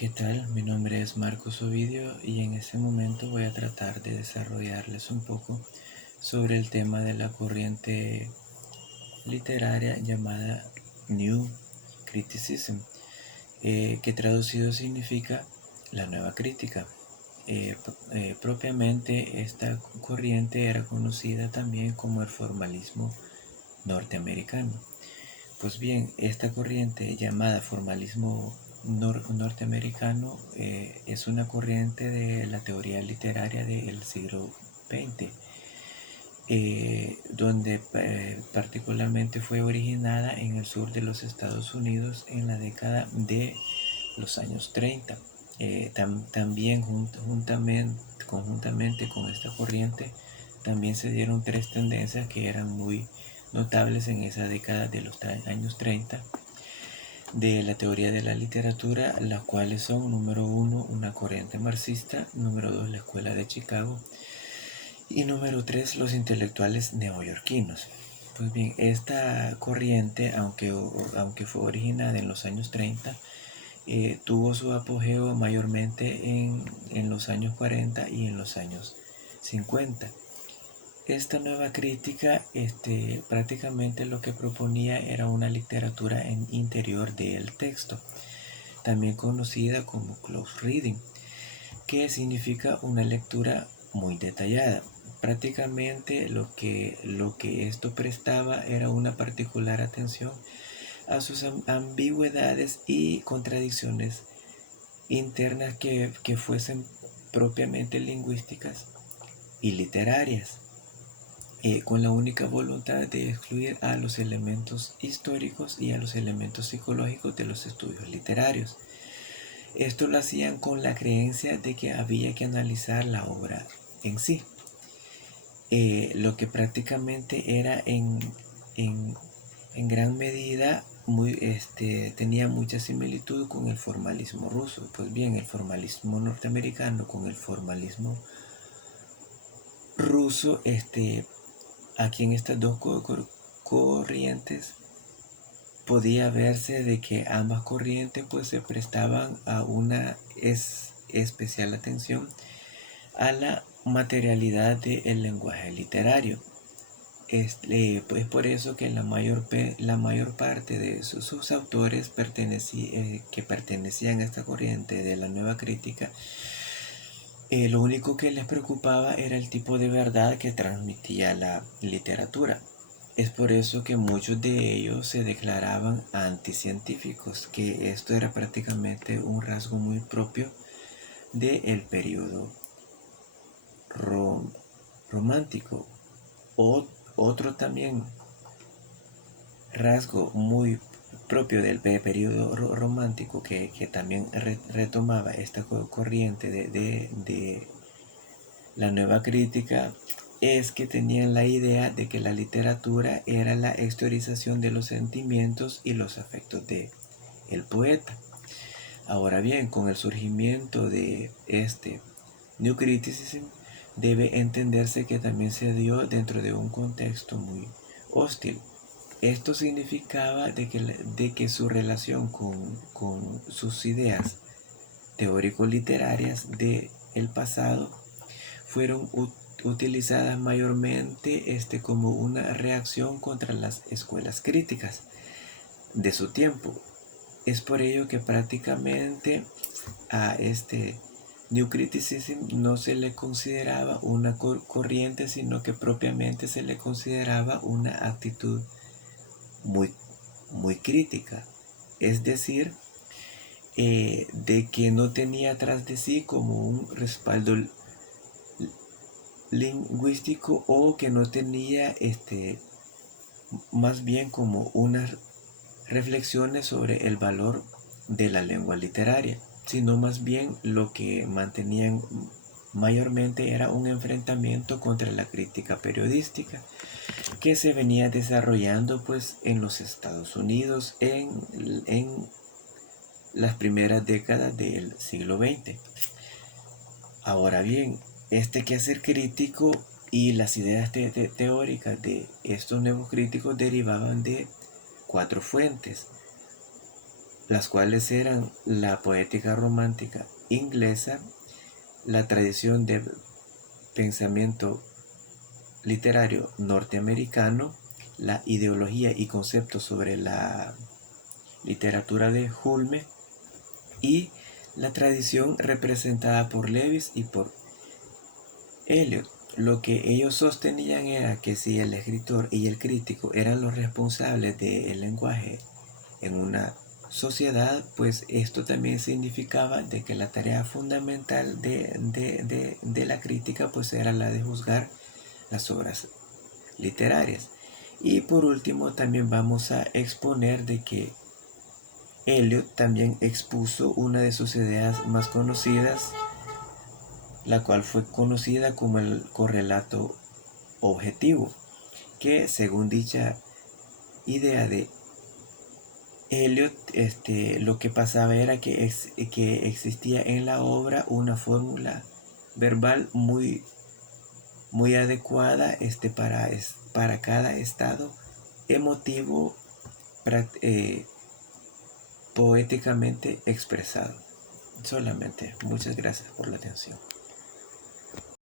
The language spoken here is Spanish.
¿Qué tal? Mi nombre es Marcos Ovidio y en este momento voy a tratar de desarrollarles un poco sobre el tema de la corriente literaria llamada New Criticism, que traducido significa la nueva crítica. Propiamente esta corriente era conocida también como el formalismo norteamericano. Pues bien, esta corriente llamada formalismo norteamericano es una corriente de la teoría literaria del siglo XX, donde particularmente fue originada en el sur de los Estados Unidos en la década de los años 30. También conjuntamente con esta corriente también se dieron tres tendencias que eran muy notables en esa década de los años 30 de la teoría de la literatura, las cuales son: número uno, una corriente marxista; número dos, la escuela de Chicago; y número tres, los intelectuales neoyorquinos. Pues bien, esta corriente, aunque fue originada en los años 30, tuvo su apogeo mayormente en los años 40 y en los años 50. Esta nueva crítica prácticamente lo que proponía era una literatura en interior del texto, también conocida como close reading, que significa una lectura muy detallada. Prácticamente lo que esto prestaba era una particular atención a sus ambigüedades y contradicciones internas que fuesen propiamente lingüísticas y literarias, con la única voluntad de excluir a los elementos históricos y a los elementos psicológicos de los estudios literarios. Esto lo hacían con la creencia de que había que analizar la obra en sí, lo que prácticamente era en gran medida tenía mucha similitud con el formalismo ruso. Pues bien, el formalismo norteamericano con el formalismo ruso, aquí en estas dos corrientes podía verse de que ambas corrientes pues se prestaban a una especial atención a la materialidad del lenguaje literario. Pues por eso que la mayor parte de sus autores que pertenecían a esta corriente de la nueva crítica, lo único que les preocupaba era el tipo de verdad que transmitía la literatura. Es por eso que muchos de ellos se declaraban anticientíficos, que esto era prácticamente un rasgo muy propio del periodo romántico. Otro también rasgo muy propio del periodo romántico que también retomaba esta corriente de la nueva crítica es que tenían la idea de que la literatura era la exteriorización de los sentimientos y los afectos de el poeta. Ahora bien, con el surgimiento de este New Criticism, debe entenderse que también se dio dentro de un contexto muy hostil. Esto significaba de que su relación con sus ideas teórico-literarias del pasado fueron utilizadas mayormente como una reacción contra las escuelas críticas de su tiempo. Es por ello que prácticamente a este New Criticism no se le consideraba una corriente, sino que propiamente se le consideraba una actitud muy, muy crítica. Es decir, de que no tenía atrás de sí como un respaldo lingüístico, o que no tenía más bien como unas reflexiones sobre el valor de la lengua literaria, sino más bien lo que mantenían mayormente era un enfrentamiento contra la crítica periodística que se venía desarrollando pues en los Estados Unidos en las primeras décadas del siglo XX. Ahora bien, este quehacer crítico y las ideas teóricas de estos nuevos críticos derivaban de cuatro fuentes. las cuales eran la poética romántica inglesa, la tradición de pensamiento literario norteamericano, la ideología y conceptos sobre la literatura de Hulme y la tradición representada por Lewis y por Eliot. Lo que ellos sostenían era que si el escritor y el crítico eran los responsables del lenguaje en una sociedad, pues esto también significaba de que la tarea fundamental de la crítica pues era la de juzgar las obras literarias. Y por último también vamos a exponer de que Eliot también expuso una de sus ideas más conocidas, la cual fue conocida como el correlato objetivo, que según dicha idea de Eliot, lo que pasaba era que existía en la obra una fórmula verbal muy adecuada para cada estado emotivo poéticamente expresado. Solamente, muchas gracias por la atención.